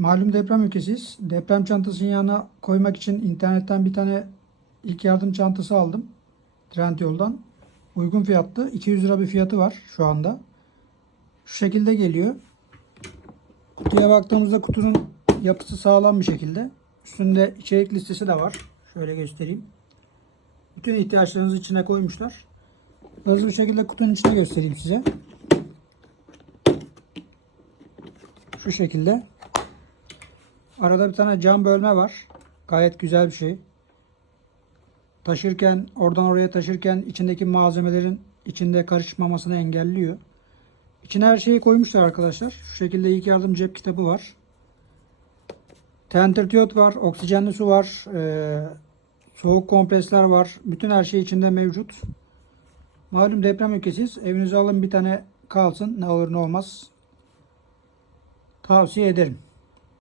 Malum deprem ülkesiyiz. Deprem çantasının yanına koymak için internetten bir tane ilk yardım çantası aldım. Trendyol'dan. Uygun fiyatlı. 200 lira bir fiyatı var şu anda. Şu şekilde geliyor. Kutuya baktığımızda kutunun yapısı sağlam bir şekilde. Üstünde içerik listesi de var. Şöyle göstereyim. Bütün ihtiyaçlarınızı içine koymuşlar. Hızlı bir şekilde kutunun içine göstereyim size. Şu şekilde. Arada bir tane cam bölme var. Gayet güzel bir şey. Taşırken, oradan oraya taşırken içindeki malzemelerin içinde karışmamasını engelliyor. İçine her şeyi koymuşlar arkadaşlar. Şu şekilde ilk yardım cep kitabı var. Tentertiyot var, oksijenli su var, eee, soğuk kompresler var. Bütün her şey içinde mevcut. Malum deprem ülkesiyiz. Evinize alın bir tane kalsın. Ne olur ne olmaz. Tavsiye ederim.